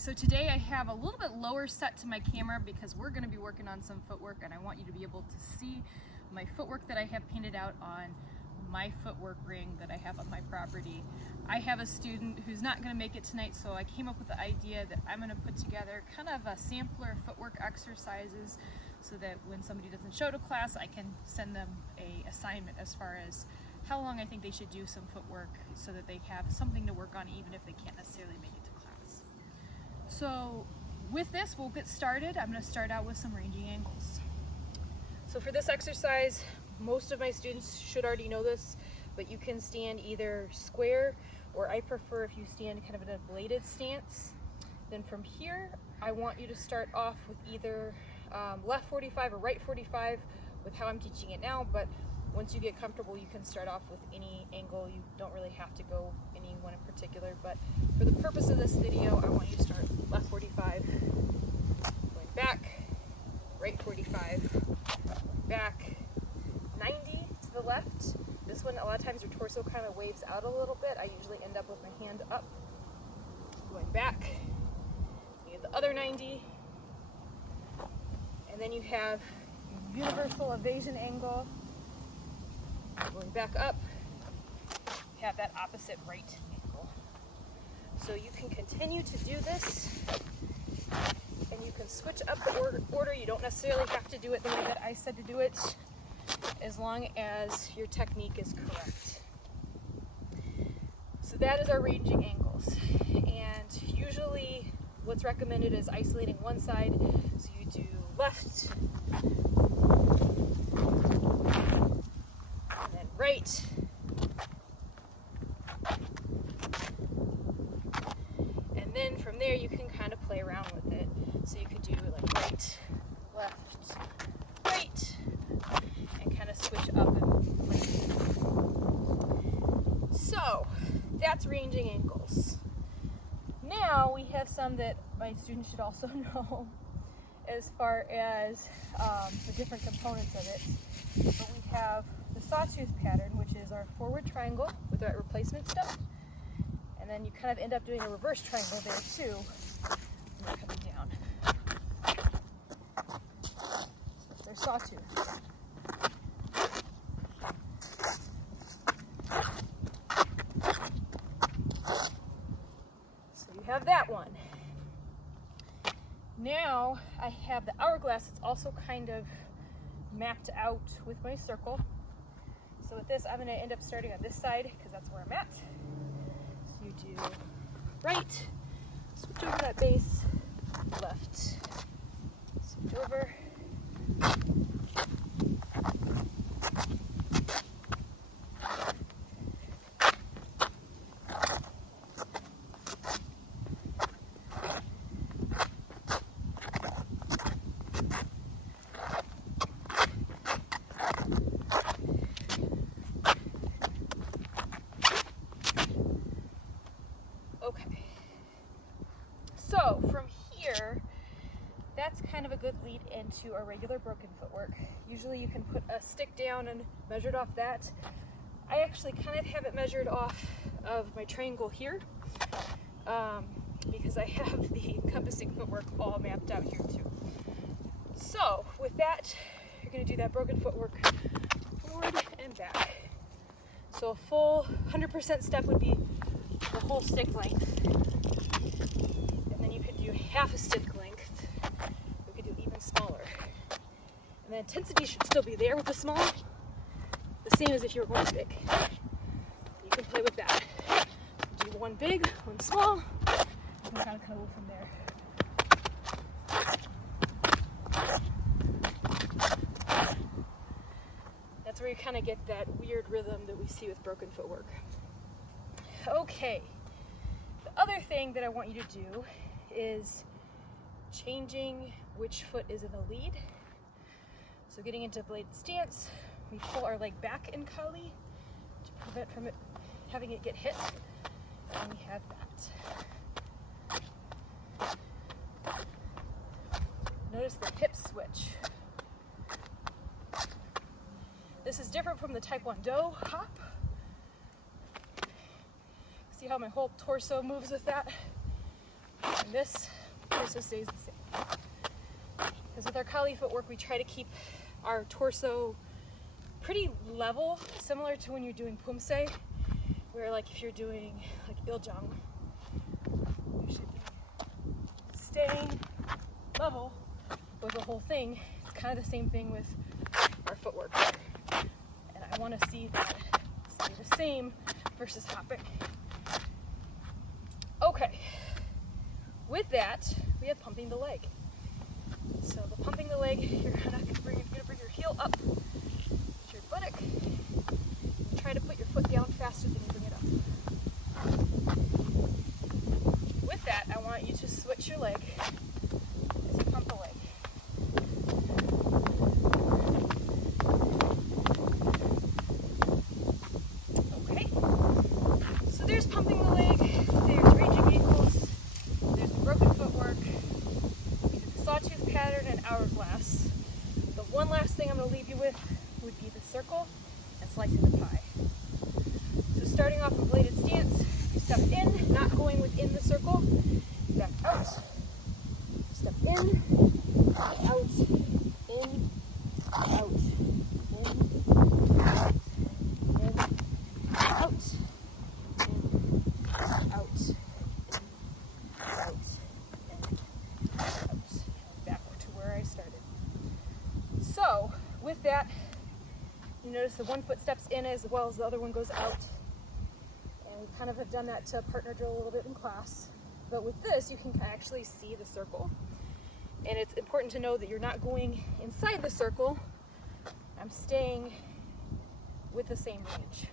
So today I have a little bit lower set to my camera because we're going to be working on some footwork, and I want you to be able to see my footwork that I have painted out on my footwork ring that I have on my property. I have a student who's not going to make it tonight, so I came up with the idea that I'm going to put together kind of a sampler footwork exercises so that when somebody doesn't show to class, I can send them an assignment as far as how long I think they should do some footwork so that they have something to work on even if they can't necessarily make it to class. So with this, we'll get started. I'm going to start out with some ranging angles. So for this exercise, most of my students should already know this, but you can stand either square, or I prefer if you stand kind of in a bladed stance. Then from here, I want you to start off with either left 45 or right 45 with how I'm teaching it now, but once you get comfortable, you can start off with any angle. You don't really have to go any one in particular, but for the purpose of this video, I want you to start left 45, going back, right 45, back, 90 to the left. This one, a lot of times your torso kind of waves out a little bit. I usually end up with my hand up, going back. You have the other 90, and then you have universal evasion angle. Going back up, you have that opposite right angle. So you can continue to do this, and you can switch up the order. You don't necessarily have to do it the way that I said to do it, as long as your technique is correct. So that is our ranging angles. And usually what's recommended is isolating one side. So you do left, right, and then from there you can kind of play around with it. So you could do like right, left, right, and kind of switch up and play. So that's ranging angles. Now we have some that my students should also know as far as the different components of it. But we have the sawtooth pattern, which is our forward triangle with that replacement step, and then you kind of end up doing a reverse triangle there too when you're coming down. So there's sawtooth. So you have that one. Now I have the hourglass. It's also kind of mapped out with my circle. So with this, I'm going to end up starting on this side because that's where I'm at. So you do right, switch over that base, left, switch over, so from here, that's kind of a good lead into our regular broken footwork. Usually you can put a stick down and measure it off that. I actually kind of have it measured off of my triangle here because I have the encompassing footwork all mapped out here too. So with that, you're going to do that broken footwork forward and back. So a full 100% step would be the whole stick length. Half a stick length. We could do even smaller. And the intensity should still be there with the small, the same as if you were going big. You can play with that. Do one big, one small, you can kind of go from there. That's where you kind of get that weird rhythm that we see with broken footwork. Okay, the other thing that I want you to do is changing which foot is in the lead. So getting into bladed stance, we pull our leg back in Kali to prevent from it having it get hit, and we have that. Notice the hip switch. This is different from the Taekwondo hop. See how my whole torso moves with that? And this also stays the same. Because with our Kali footwork, we try to keep our torso pretty level, similar to when you're doing pumse, where like if you're doing like iljang, you should be staying level with the whole thing. It's kind of the same thing with our footwork. And I want to see that stay the same versus hopping. Okay, with that, we have pumping the leg. So the pumping the leg, you're gonna bring your heel up with your buttock, and try to put your foot down faster than you bring it up. With that, I want you to switch your leg as you pump the leg. Okay, so there's pumping the leg, there's raging ankles, there's the broken footwork, sawtooth pattern, and hourglass. The one last thing I'm going to leave you with would be the circle and slicing the pie. So starting off in bladed stance, you step in, not going within the circle, back out, step in, out, in, out, in, out, in, out, in, out, So with that, you notice the one foot steps in as well as the other one goes out. And we kind of have done that to partner drill a little bit in class. But with this, you can actually see the circle. And it's important to know that you're not going inside the circle. I'm staying with the same range.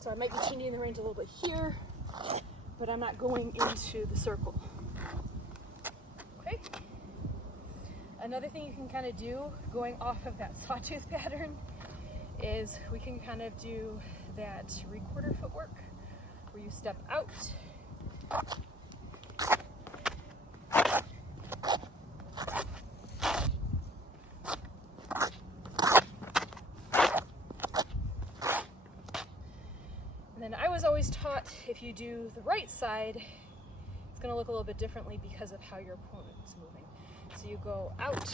So I might be changing the range a little bit here, but I'm not going into the circle. Okay? Another thing you can kind of do, going off of that sawtooth pattern, is we can kind of do that 3/4 footwork, where you step out, and then I was always taught if you do the right side, it's going to look a little bit differently because of how your opponent's moving. So you go out,